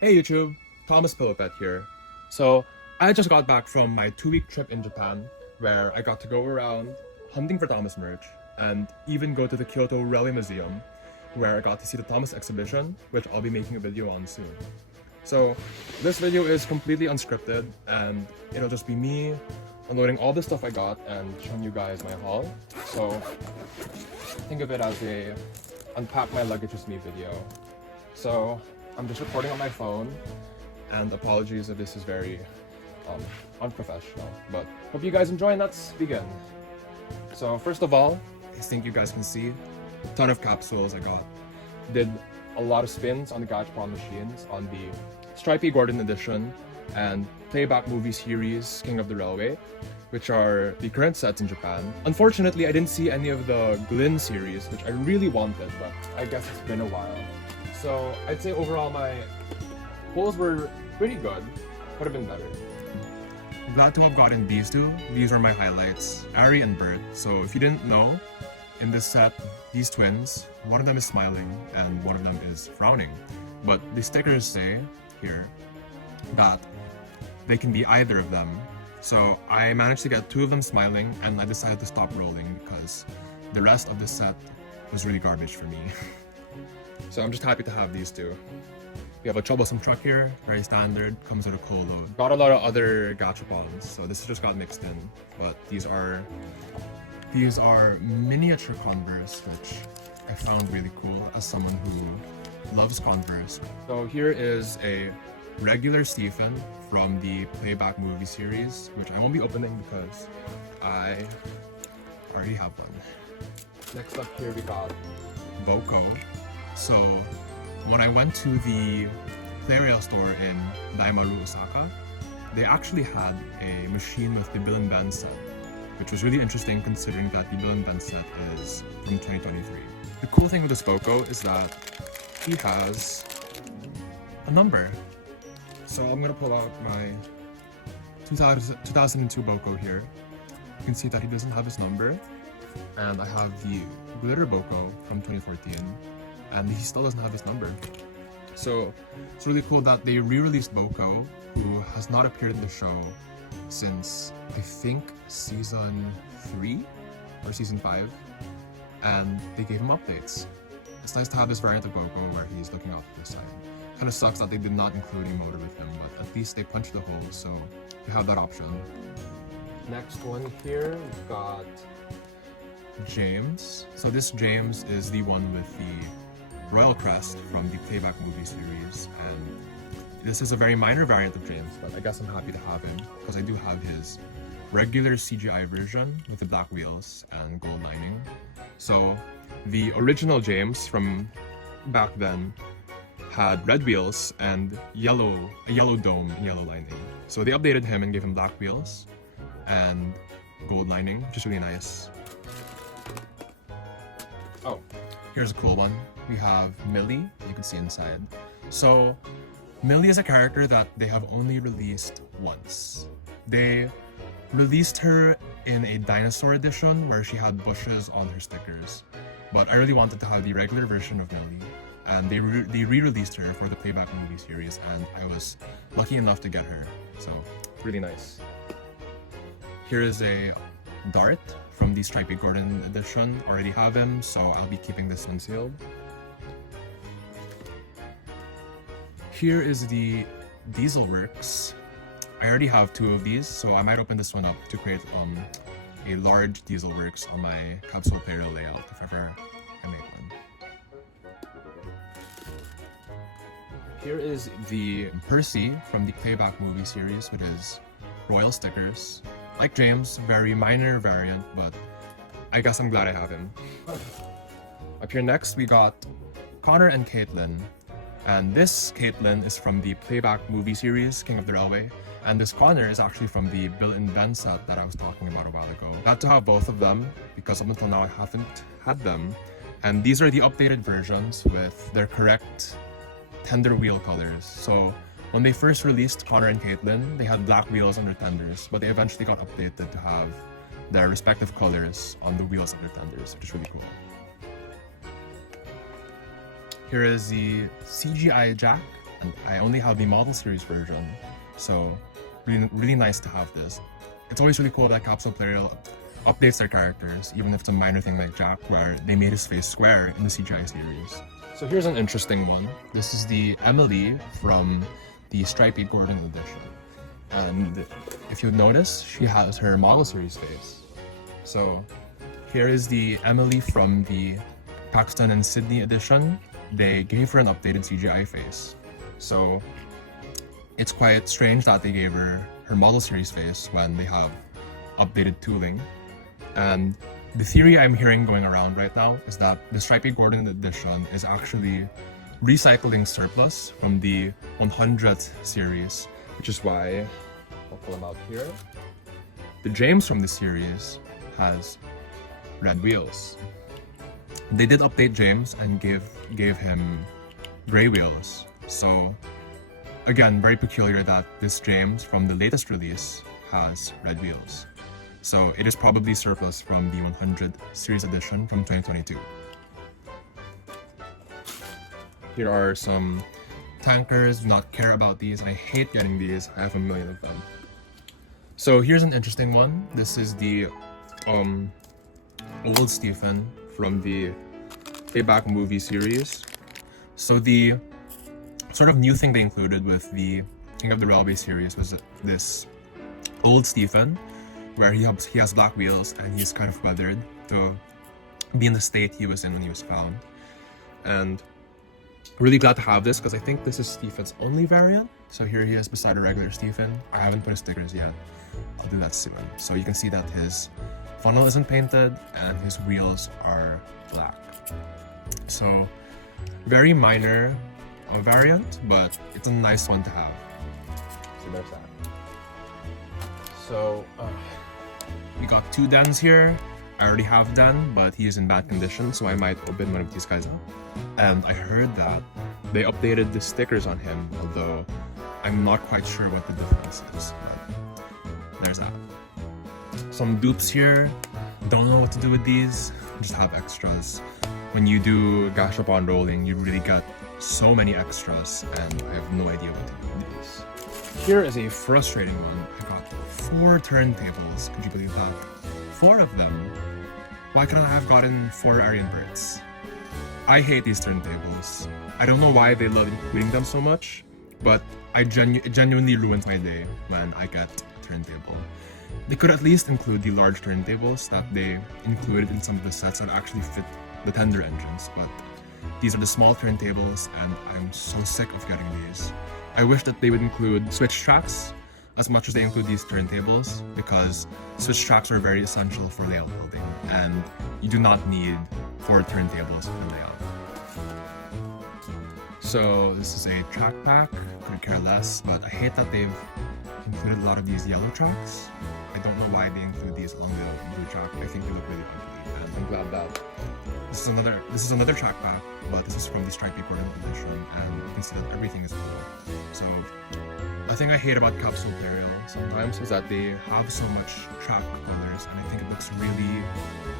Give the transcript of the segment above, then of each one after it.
Hey YouTube, ThomasPillowPet here. So, I just got back from my 2-week trip in Japan, where I got to go around hunting for Thomas merch, and even go to the Kyoto Railway Museum, where I got to see the Thomas exhibition, which I'll be making a video on soon. So, this video is completely unscripted, and it'll just be me unloading all the stuff I got and showing you guys my haul. So, think of it as a unpack my luggage with me video. So, I'm just recording on my phone, and apologies if this is very unprofessional, but hope you guys enjoy, and let's begin. So first of all, I think you guys can see a ton of capsules I got. Did a lot of spins on the Gachapon machines on the Stripey Gordon edition and Playback movie series King of the Railway, which are the current sets in Japan. Unfortunately, I didn't see any of the Glynn series, which I really wanted, but I guess it's been a while. So I'd say overall my pulls were pretty good. Could have been better. I'm glad to have gotten these two. These are my highlights, Ari and Bert. So if you didn't know, in this set, these twins, one of them is smiling and one of them is frowning. But the stickers say here that they can be either of them. So I managed to get two of them smiling, and I decided to stop rolling because the rest of the set was really garbage for me. So I'm just happy to have these two. We have a troublesome truck here, very standard, comes with a coal load. Got a lot of other gachapons, so this just got mixed in. But these are miniature Converse, which I found really cool as someone who loves Converse. So here is a regular Stephen from the Playback movie series, which I won't be opening because I already have one. Next up here we got Boko. So when I went to the Qualia store in Daimaru, Osaka, they actually had a machine with the Bill and Ben set, which was really interesting considering that the Bill and Ben set is from 2023. The cool thing with this Boko is that he has a number. So I'm gonna pull out my 2002 Boko here. You can see that he doesn't have his number. And I have the Glitter Boko from 2014. And he still doesn't have his number. So it's really cool that they re-released Boko, who has not appeared in the show since I think season 3 or season 5, and they gave him updates. It's nice to have this variant of Boko where he's looking out to the side. Kind of sucks that they did not include Emoter with him, but at least they punched the hole, so we have that option. Next one here, we've got James. So this James is the one with the Royal Crest from the Playback movie series, and this is a very minor variant of James, but I guess I'm happy to have him because I do have his regular CGI version with the black wheels and gold lining. So the original James from back then had red wheels and a yellow dome and yellow lining. So they updated him and gave him black wheels and gold lining, which is really nice. Oh, here's a cool one. We have Millie, you can see inside. So Millie is a character that they have only released once. They released her in a dinosaur edition where she had bushes on her stickers. But I really wanted to have the regular version of Millie, and they re-released her for the Playback movie series, and I was lucky enough to get her. So really nice. Here is a Dart from the Stripey Gordon edition. Already have him, so I'll be keeping this one sealed. Here is the Diesel Works. I already have 2 of these, so I might open this one up to create a large Diesel Works on my Capsule player layout if ever I make one. Here is the Percy from the Playback movie series, which is Royal Stickers. Like James, very minor variant, but I guess I'm glad I have him. Up here next, we got Connor and Caitlin. And this Caitlin is from the Playback movie series, King of the Railway. And this Connor is actually from the Bill and Ben set that I was talking about a while ago. Glad to have both of them, because up until now I haven't had them. And these are the updated versions with their correct tender wheel colors. So when they first released Connor and Caitlin, they had black wheels on their tenders, but they eventually got updated to have their respective colors on the wheels of their tenders, which is really cool. Here is the CGI Jack and I only have the model series version, so really nice to have this. It's always really cool that Capsule Player updates their characters, even if it's a minor thing like Jack, where they made his face square in the CGI series. So here's an interesting one. This is the Emily from the Stripey Gordon edition. And if you notice, she has her model series face. So here is the Emily from the Paxton and Sydney edition. They gave her an updated CGI face. So it's quite strange that they gave her model series face when they have updated tooling. And the theory I'm hearing going around right now is that the Stripey Gordon edition is actually recycling surplus from the 100th series, which is why I'll pull them out here. The James from the series has red wheels. They did update James and gave him gray wheels. So again, very peculiar that this James from the latest release has red wheels. So it is probably surplus from the 100 series edition from 2022. Here are some tankers. Do not care about these, and I hate getting these. I have a million of them. So here's an interesting one. This is the old Stephen from the Payback movie series. So the sort of new thing they included with the King of the Railway series was this old Stephen, where he has black wheels and he's kind of weathered to be in the state he was in when he was found. And really glad to have this because I think this is Stephen's only variant. So here he is beside a regular Stephen. I haven't put his stickers yet. I'll do that soon. So you can see that his funnel isn't painted and his wheels are black. So very minor variant, but it's a nice one to have. So there's that. So we got two Dens here. I already have Dan, but he is in bad condition, so I might open one of these guys up. And I heard that they updated the stickers on him, although I'm not quite sure what the difference is. But there's that. Some dupes here. Don't know what to do with these. Just have extras. When you do gash up on rolling, you really get so many extras, and I have no idea what to do with these. Here is a frustrating one. I got 4 turntables. Could you believe that? 4 of them. Why couldn't I have gotten 4 Aryan birds? I hate these turntables. I don't know why they love including them so much, but it genuinely ruins my day when I get a turntable. They could at least include the large turntables that they included in some of the sets that actually fit the tender engines, but these are the small turntables and I'm so sick of getting these. I wish that they would include switch tracks as much as they include these turntables, because switch tracks are very essential for layout building, and you do not need 4 turntables for layout. So this is a track pack, could care less, but I hate that they've included a lot of these yellow tracks. I don't know why they include these along the blue track. I think they look really ugly, and I'm glad that this is another track pack, but this is from the Stripey Gordon edition, and you can see that everything is blue. So the thing I hate about Capsule Player sometimes is that they have so much track colors, and I think it looks really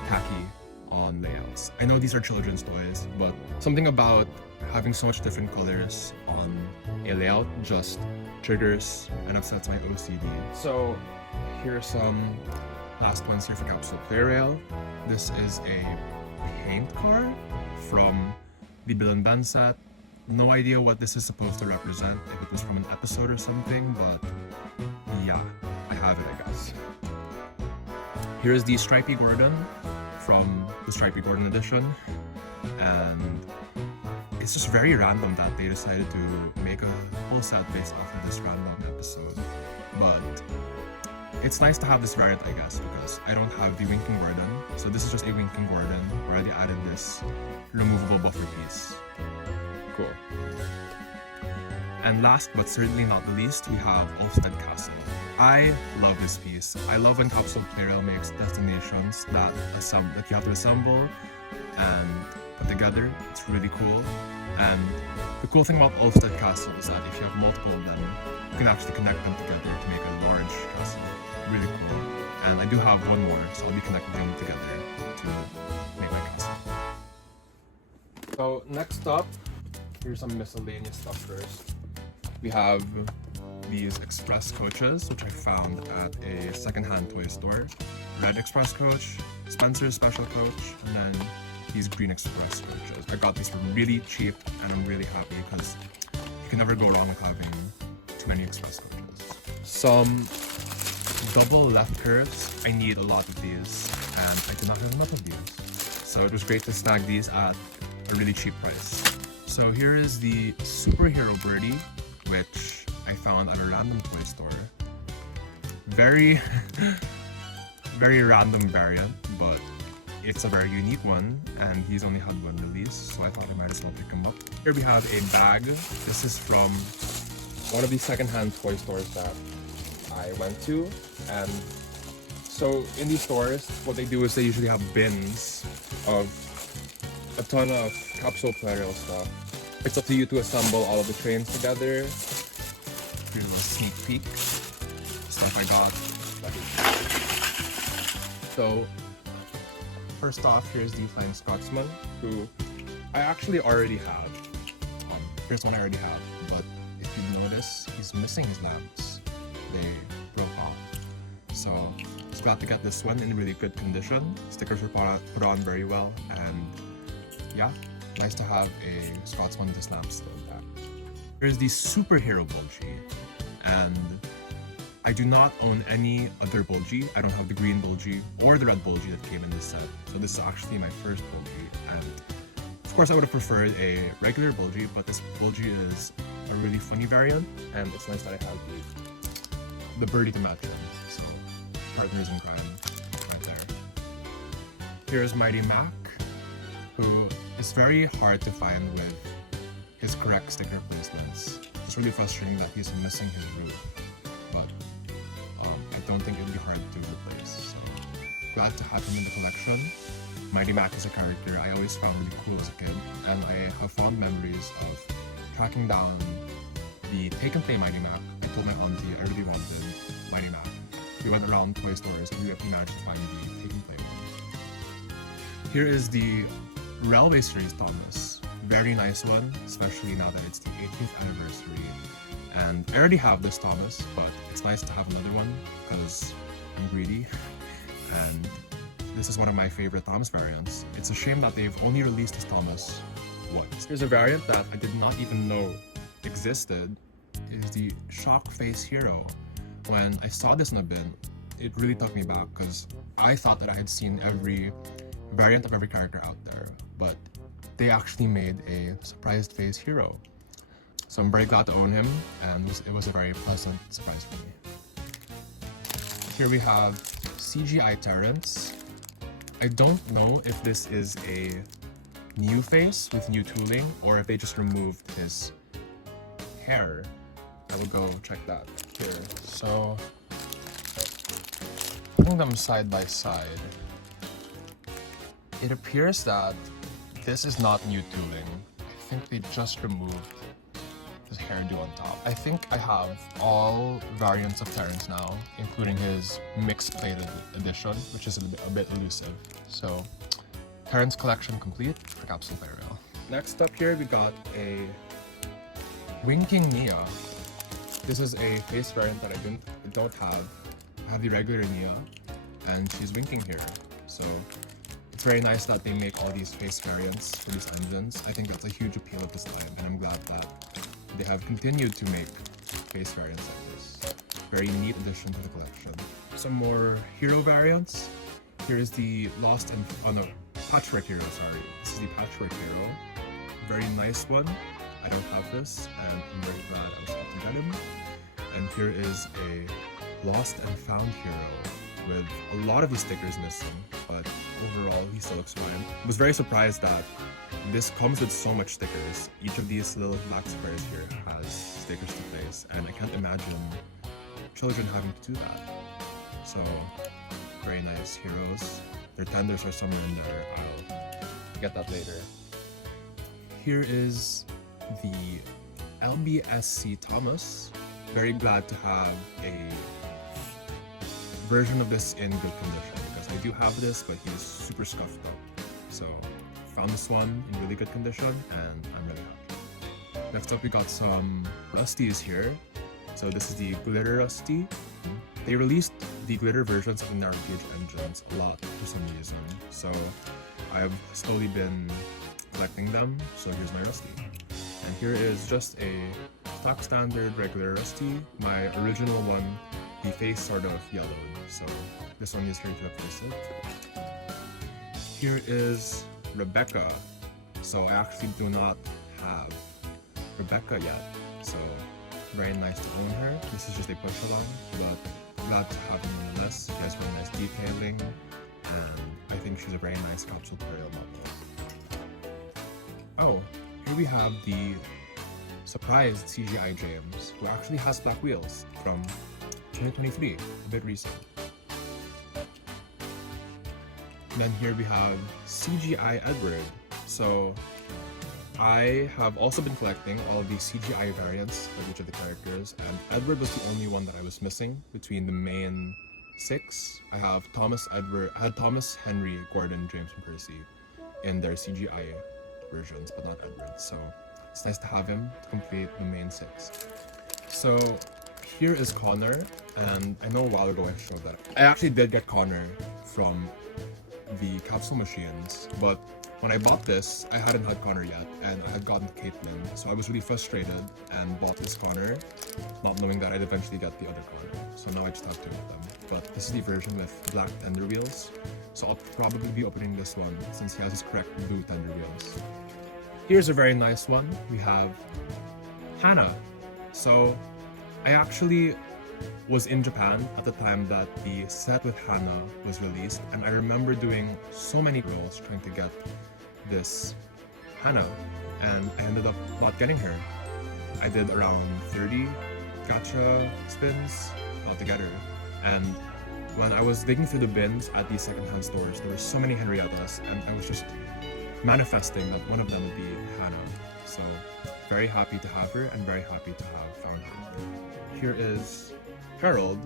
tacky on layouts. I know these are children's toys, but something about having so much different colors on a layout just triggers and upsets my OCD. So here are some last ones here for Capsule Player Rail. This is a paint card from the Bill and Ben set. No idea what this is supposed to represent, if it was from an episode or something, but yeah, I have it, I guess. Here's the Stripey Gordon from the Stripey Gordon edition, and it's just very random that they decided to make a whole set based off of this random episode. But it's nice to have this variant, I guess, because I don't have the Winking Gordon, so this is just a Winking Gordon where they added this removable buffer piece. Cool. And last but certainly not the least, we have Ulfstead Castle. I love this piece. I love when Capsule Player makes destinations that you have to assemble and put together. It's really cool. And the cool thing about Ulfstead Castle is that if you have multiple of them, you can actually connect them together to make a large castle. Really cool. And I do have one more, so I'll be connecting them together to make my castle. So next up, here's some miscellaneous stuff first. We have these express coaches, which I found at a secondhand toy store. Red express coach, Spencer's special coach, and then these green express coaches. I got these for really cheap, and I'm really happy because you can never go wrong with having too many express coaches. Some double left curves. I need a lot of these, and I did not have enough of these. So it was great to snag these at a really cheap price. So here is the superhero birdie, which I found at a random toy store. Very, very random variant, but it's a very unique one, and he's only had one release, so I thought I might as well pick him up. Here we have a bag. This is from one of these secondhand toy stores that I went to, and so in these stores, what they do is they usually have bins of a ton of Capsule Qualia stuff. It's up to you to assemble all of the trains together. Here's a sneak peek. Stuff I got. So, first off, here's the Flying Scotsman, who I actually already have. Here's one I already have, but if you notice, he's missing his lamps. They broke off. So, I was glad to get this one in really good condition. Stickers were put on very well, and yeah, nice to have a Scotsman with his lamps still back. Here's the superhero Bulgy, and I do not own any other Bulgy. I don't have the green Bulgy or the red Bulgy that came in this set. So this is actually my first Bulgy, and of course I would have preferred a regular Bulgy, but this Bulgy is a really funny variant, and it's nice that I have the birdie to match him. So partners in crime right there. Here's Mighty Mac, who is very hard to find with his correct sticker placements. It's really frustrating that he's missing his roof, but I don't think it would be hard to replace. So glad to have him in the collection. Mighty Mac is a character I always found really cool as a kid, and I have fond memories of tracking down the Take and Play Mighty Mac. I told my auntie I really wanted Mighty Mac. We went around toy stores and we managed to find the Take and Play one. Here is the Railway Series Thomas. Very nice one, especially now that it's the 80th anniversary. And I already have this Thomas, but it's nice to have another one because I'm greedy. And this is one of my favorite Thomas variants. It's a shame that they've only released this Thomas once. Here's a variant that I did not even know existed. Is the Shock Face Hero. When I saw this in a bin, it really took me back because I thought that I had seen every variant of every character out there, but they actually made a surprised face hero. So I'm very glad to own him, and it was a very pleasant surprise for me. Here we have CGI Terrence. I don't know if this is a new face with new tooling or if they just removed his hair. I will go check that here. So, putting them side by side, it appears that this is not new tooling. I think they just removed his hairdo on top. I think I have all variants of Terrence now, including his mixed plated edition, which is a bit elusive. So, Terrence collection complete for Capsule Burial. Next up here, we got a Winking Nia. This is a face variant that I don't have. I have the regular Nia, and she's winking here. So it's very nice that they make all these face variants for these engines. I think that's a huge appeal at this time, and I'm glad that they have continued to make face variants like this. Very neat addition to the collection. Some more hero variants. Here is the Patchwork Hero, sorry. This is the Patchwork Hero. Very nice one. I don't have this, and I'm very glad I was able to get him. And here is a Lost and Found Hero with a lot of his stickers missing, but overall he still looks fine. I was very surprised that this comes with so much stickers. Each of these little black squares here has stickers to place, and I can't imagine children having to do that. So, very nice heroes. Their tenders are somewhere in there. I'll get that later. Here is the LBSC Thomas. Very glad to have a version of this in good condition because I do have this, but he's super scuffed up. So found this one in really good condition, and I'm really happy. Next up, we got some Rusties here. So this is the Glitter Rusty. They released the glitter versions of the narrow gauge engines a lot for some reason. So I've slowly been collecting them. So here's my Rusty. And here is just a stock standard regular Rusty. My original one, the face sort of yellowed. So this one is here to replace it. Here is Rebecca. So I actually do not have Rebecca yet. So very nice to own her. This is just a push along, but glad to have her nonetheless. She has very nice detailing, and I think she's a very nice capsule tutorial model. Oh, here we have the surprised CGI James, who actually has black wheels from 2023, a bit recent. And then here we have CGI Edward. So I have also been collecting all of the CGI variants of each of the characters, and Edward was the only one that I was missing between the main 6. I had Thomas, Henry, Gordon, James, and Percy in their CGI versions, but not Edward. So it's nice to have him to complete the main 6. So here is Connor, and I know a while ago I showed that. I actually did get Connor from the capsule machines, but when I bought this, I hadn't had Connor yet, and I had gotten Caitlin, so I was really frustrated and bought this Connor, not knowing that I'd eventually get the other Connor. So now I just have 2 of them. But this is the version with black tender wheels, so I'll probably be opening this one since he has his correct blue tender wheels. Here's a very nice one. We have Hannah. So I actually was in Japan at the time that the set with Hannah was released, and I remember doing so many rolls trying to get this Hannah, and I ended up not getting her. I did around 30 gacha spins altogether, and when I was digging through the bins at these secondhand stores, there were so many Henriettas, and I was just manifesting that one of them would be Hannah. So very happy to have her, and very happy to have found her. Here is Harold.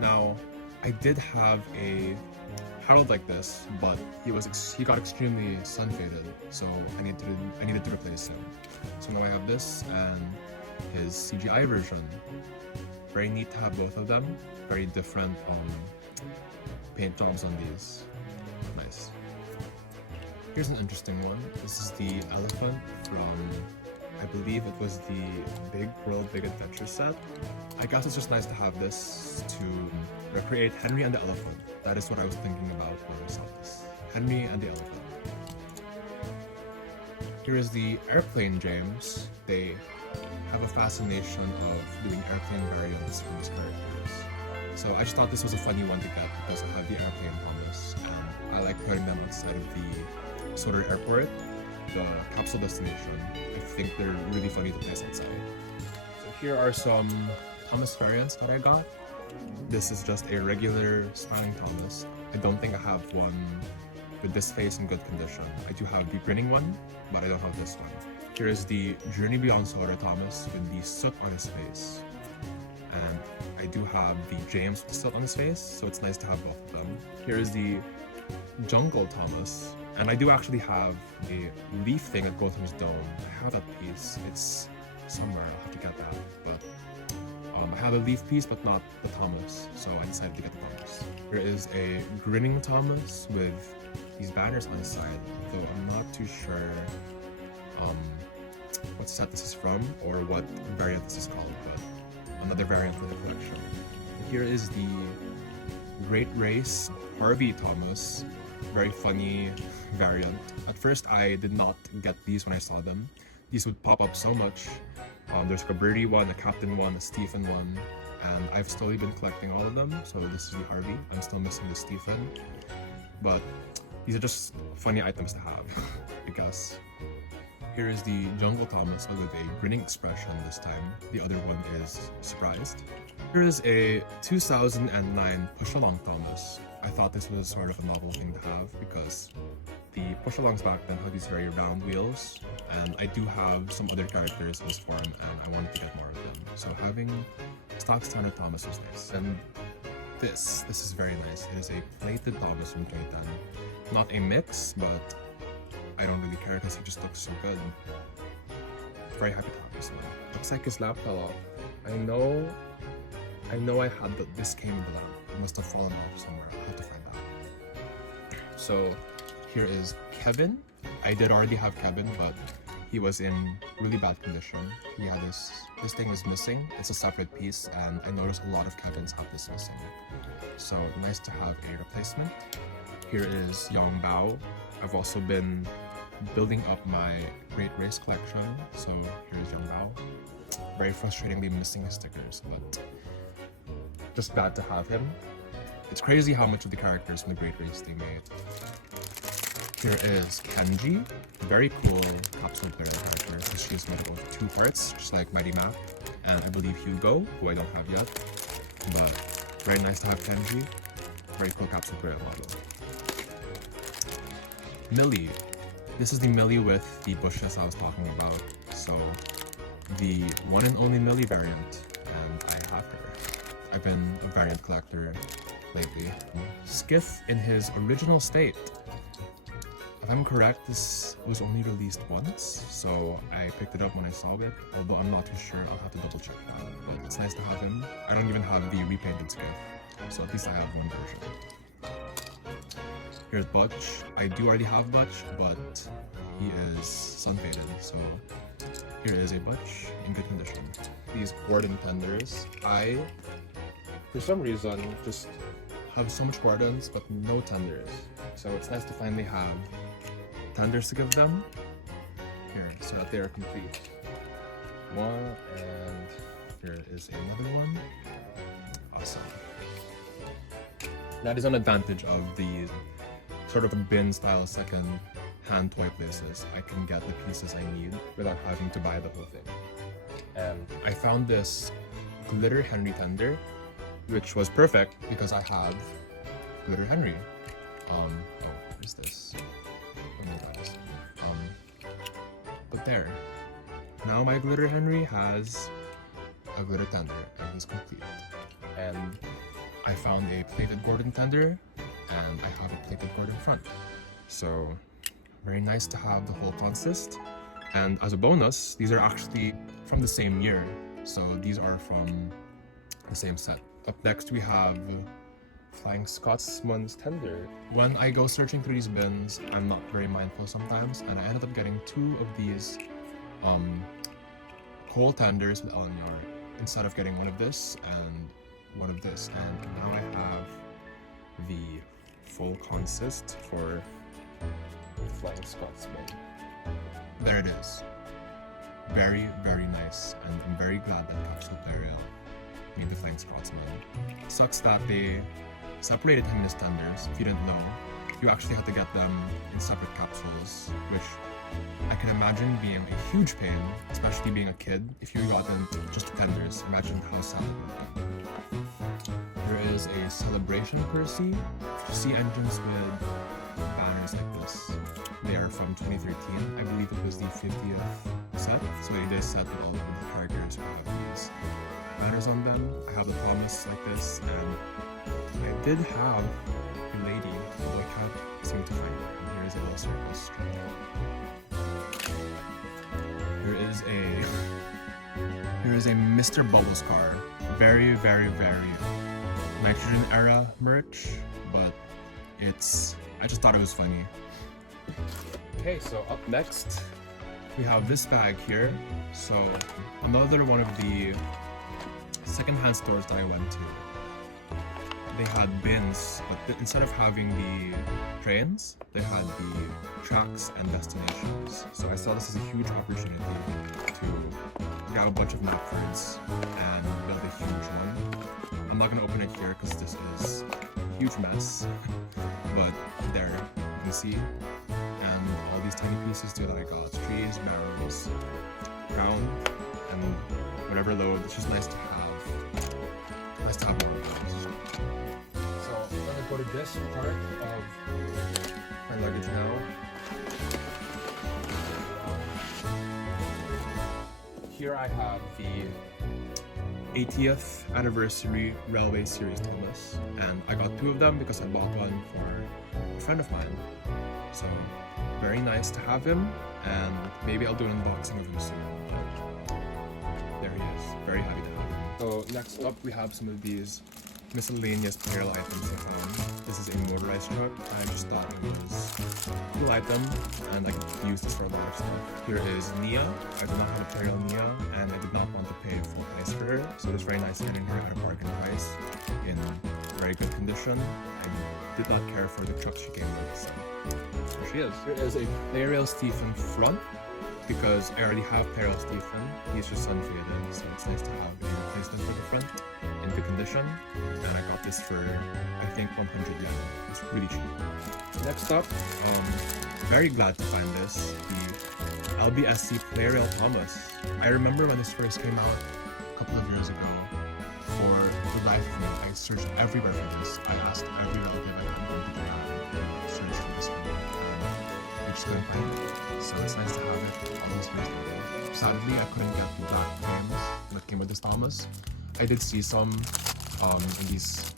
Now, I did have a Harold like this, but he got extremely sun faded, so I needed to replace him. So now I have this and his CGI version. Very neat to have both of them. Very different paint jobs on these. Nice. Here's an interesting one. This is the elephant from, I believe it was the Big World Big Adventure set. I guess it's just nice to have this to recreate Henry and the elephant. That is what I was thinking about when I saw this. Henry and the elephant. Here is the airplane James. They have a fascination of doing airplane variants for these characters. So I just thought this was a funny one to get because I have the airplane Thomas, and I like putting them outside of the Soder Airport, the capsule destination. I think they're really funny to place outside. So here are some Thomas variants that I got. This is just a regular smiling Thomas. I don't think I have one with this face in good condition. I do have the grinning one, but I don't have this one. Here is the Journey Beyond Soda Thomas with the soot on his face. And I do have the James with the soot on his face, so it's nice to have both of them. Here is the Jungle Thomas. And I do actually have a leaf thing that goes from his dome. I have that piece. It's somewhere. I'll have to get that. But I have a leaf piece, but not the Thomas, so I decided to get the Thomas. Here is a grinning Thomas with these banners on his side, though I'm not too sure what set this is from or what variant this is called, but another variant for the collection. Here is the Great Race Harvey Thomas. Very funny variant. At first, I did not get these when I saw them. These would pop up so much. There's like a Birdie one, a Captain one, a Stephen one, and I've slowly been collecting all of them. So this is the Harvey. I'm still missing the Stephen, but these are just funny items to have, I guess. Here is the Jungle Thomas with a grinning expression this time. The other one is surprised. Here is a 2009 Push-Along Thomas. I thought this was sort of a novel thing to have because the push-alongs back then had these very round wheels, and I do have some other characters in this form, and I wanted to get more of them. So having stock standard Thomas was nice. And this is very nice. It is a plated Thomas from 2010. Not a mix, but I don't really care because it just looks so good. Very happy to have it. this one. Looks like his lap fell off. I know I had this came in the lap. It must have fallen off somewhere. I'll have to find out. So here is Kevin. I did already have Kevin, but he was in really bad condition. He had this thing was missing. It's a separate piece, and I noticed a lot of Kevins have this missing. So nice to have a replacement. Here is Yang Bao. I've also been building up my Great Race collection. So here's Yang Bao. Very frustratingly missing his stickers, but just glad to have him. It's crazy how much of the characters from the Great Race they made. Here is Kenji, very cool Capsule player character, because she's made up of 2 parts, just like Mighty Map, and I believe Hugo, who I don't have yet, but very nice to have Kenji. Very cool Capsule player model. Millie. This is the Millie with the bushes I was talking about, so the one and only Millie variant, and I have her. I've been a variant collector lately. Skiff in his original state. If I'm correct, this was only released once, so I picked it up when I saw it, although I'm not too sure. I'll have to double check that, but it's nice to have him. I don't even have the repainted Skiff, so at least I have one version. Here's Butch. I do already have Butch, but he is sun-faded, so here is a Butch in good condition. These Gordon tenders, I, for some reason, just have so much Gordons, but no tenders. So it's nice to finally have tenders to give them here so that they are complete. One, and here is another one. Awesome. That is an advantage of the sort of a bin style second hand toy places. I can get the pieces I need without having to buy the whole thing. And I found this Glitter Henry tender, which was perfect because I have Glitter Henry. Oh, what is this? But there. Now my Glitter Henry has a glitter tender and he's complete. And I found a plated Gordon tender and I have a plated Gordon front. So very nice to have the whole consist. And as a bonus, these are actually from the same year. So these are from the same set. Up next we have Flying Scotsman's tender. When I go searching through these bins, I'm not very mindful sometimes, and I ended up getting 2 of these coal tenders with Ellen Yard instead of getting one of this and one of this. And now I have the full consist for Flying Scotsman. There it is. Very, very nice, and I'm very glad that Capsule Player made the Flying Scotsman. Sucks that they separated him in his tenders. If you didn't know, you actually had to get them in separate capsules, which I can imagine being a huge pain, especially being a kid. If you got them just tenders, imagine how sad it would be. There is a Celebration Percy. You see engines with banners like this. They are from 2013. I believe it was the 50th set, so it is set with all of the characters who have these banners on them. I have the Thomas like this, and I did have a lady, although I can't seem to find her. And here is a little circle string. Here is a Mr. Bubbles car. Very, very, very nitrogen era merch, but I just thought it was funny. Okay, so up next we have this bag here. So another one of the secondhand stores that I went to. They had bins, but instead of having the trains, they had the tracks and destinations. So I saw this as a huge opportunity to grab a bunch of Knapfords and build a huge one. I'm not going to open it here because this is a huge mess, but there, you can see, and all these tiny pieces too that I got. Trees, barrels, ground, and whatever load. It's just nice to have. Nice to have more of those. So I'm gonna go to this part of my luggage now. Here I have the 80th anniversary Railway Series Thomas, and I got 2 of them because I bought one for a friend of mine. So very nice to have him, and maybe I'll do an unboxing of him soon. There he is. Very happy to have him. So next up, we have some of these miscellaneous apparel items I found. This is a motorized truck. I just thought it was a cool item, and I could use this for a lot of stuff. Here is Nia. I do not have a pale Nia, and I did not want to pay full price for her, so it's very nice getting her at a bargain price in very good condition. I did not care for the truck she came with, so here she is. Here is a Playrail Stephen front, because I already have Playrail Stephen. He's just sun-faded, so it's nice to have a replacement for the front in good condition. And I got this for, I think, 100 yen. It's really cheap. Next up, very glad to find this, the LBSC Playrail Thomas. I remember when this first came out a couple of years ago. For the life of me, I searched everywhere for this. I asked every relative I had going to Japan to search for this one, and I just couldn't find it. So it's nice to have it all these years later. Sadly, I couldn't get the black frames that came with this Thomas. I did see some in these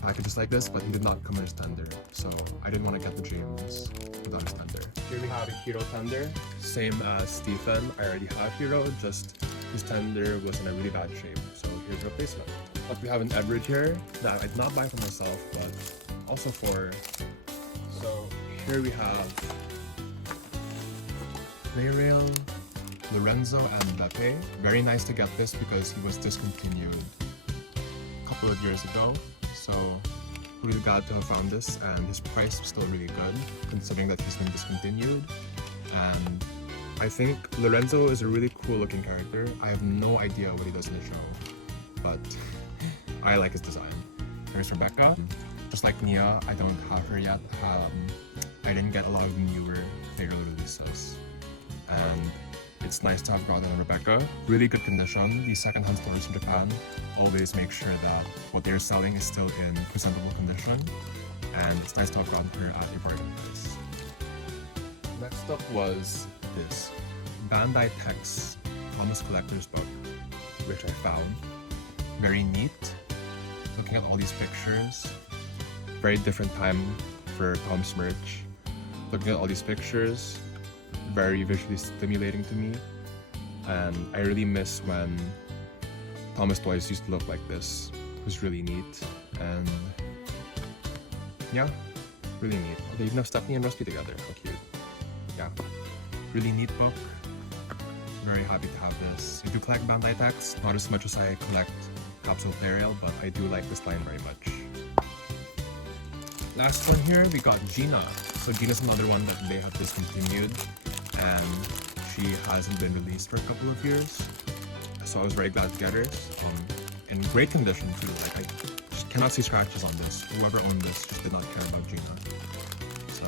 packages like this, but he did not come in his tender, so I didn't want to get the James without his tender. Here we have a Hero tender, same as Stephen. I already have Hero, just his tender was in a really bad shape, so here's a replacement. But we have an Edward here that I did not buy for myself, but also for. So here we have Playrail, Lorenzo, and Beppe. Very nice to get this because he was discontinued a couple of years ago, so really glad to have found this, and his price was still really good considering that he's been discontinued. And I think Lorenzo is a really cool looking character. I have no idea what he does in the show, but I like his design. Here's Rebecca. Just like Nia, I don't have her yet. I didn't get a lot of the newer Playrail releases, and it's nice to have gotten Rebecca. Really good condition. These secondhand stores in Japan always make sure that what they're selling is still in presentable condition, and it's nice to have gotten her at a bargain price. Next up was this Bandai Tex Thomas Collector's book, which I found. Very neat. Looking at all these pictures, very different time for Thomas merch. Looking at all these pictures, very visually stimulating to me, and I really miss when Thomas toys used to look like this. It was really neat, and yeah, really neat. They even have Stephanie and Rusty together. How cute. Yeah, really neat book. Very happy to have this. I do collect Bandai Tex, not as much as I collect Capsule Playrail, but I do like this line very much. Last one here, we got Gina. So Gina's another one that they have discontinued, and she hasn't been released for a couple of years. So I was very glad to get her. In great condition too. Like, I just cannot see scratches on this. Whoever owned this just did not care about Gina. So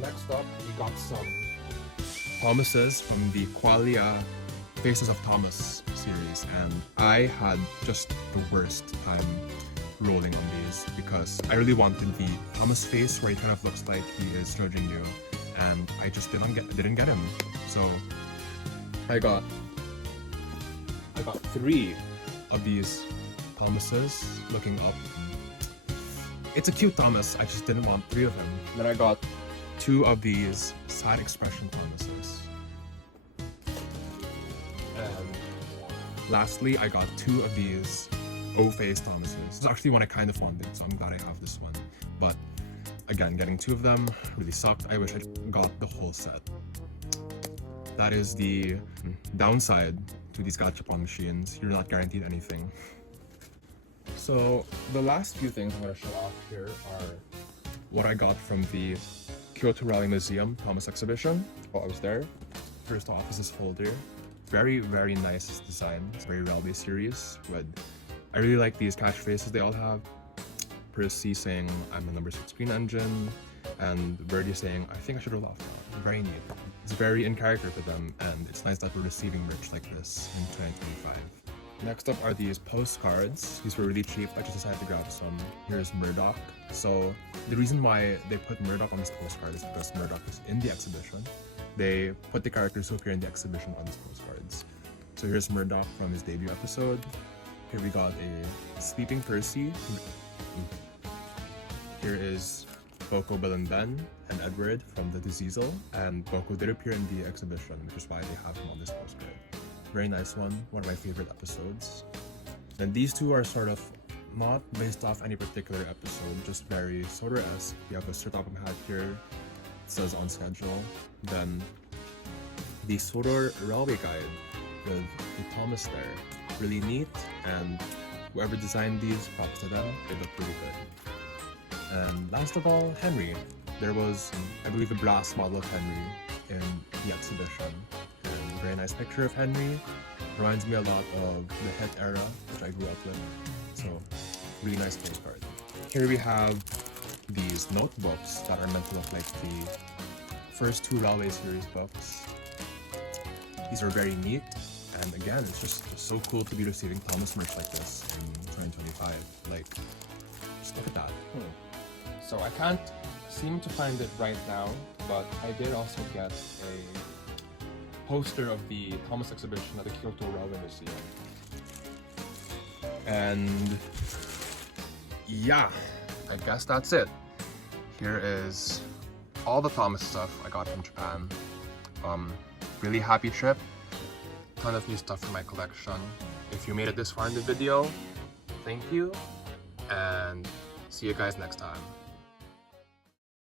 next up, we got some Thomases from the Qualia Faces of Thomas series, and I had just the worst time rolling on these because I really wanted the Thomas face where he kind of looks like he is judging you, and I just didn't get him. So I got 3 of these Thomases looking up. It's a cute Thomas, I just didn't want 3 of him. Then I got 2 of these sad expression Thomases. And lastly, I got 2 of these O-face Thomases. This is actually one I kind of wanted, so I'm glad I have this one. But again, getting 2 of them really sucked. I wish I got the whole set. That is the downside to these gachapon machines. You're not guaranteed anything. So the last few things I'm going to show off here are what I got from the Kyoto Rally Museum Thomas exhibition while I was there. First off is this folder. Very, very nice design. It's a very Railway series with, I really like these catchphrases they all have. Percy saying, "I'm a number 6 green engine," and Birdie saying, "I think I should roll off now." Very neat. It's very in character for them, and it's nice that we're receiving merch like this in 2025. Next up are these postcards. These were really cheap. I just decided to grab some. Here's Murdoch. So the reason why they put Murdoch on this postcard is because Murdoch is in the exhibition. They put the characters who appear in the exhibition on these postcards. So here's Murdoch from his debut episode. Here we got a sleeping Percy. Here is Boko, Bill and Ben, and Edward from the Diesel, and Boko did appear in the exhibition, which is why they have him on this postcard. very nice one of my favorite episodes. And these two are sort of not based off any particular episode, just very Soder-esque. We have a Sir Topham hat here, it says on schedule. Then the Soder Railway Guide with the Thomas there. Really neat, and whoever designed these, props to them, they look really good. And last of all, Henry. There was, I believe, a brass model of Henry in the exhibition. And a very nice picture of Henry. Reminds me a lot of the hit era, which I grew up with. So, really nice postcard. Here we have these notebooks that are meant to look like the first two Railway series books. These are very neat, and again, it's just so cool to be receiving Thomas merch like this in 2025. Like, just look at that. So I can't seem to find it right now, but I did also get a poster of the Thomas exhibition at the Kyoto Railway Museum. And yeah, I guess that's it. Here is all the Thomas stuff I got from Japan. Really happy trip. Ton of new stuff for my collection. If you made it this far in the video, thank you, and see you guys next time.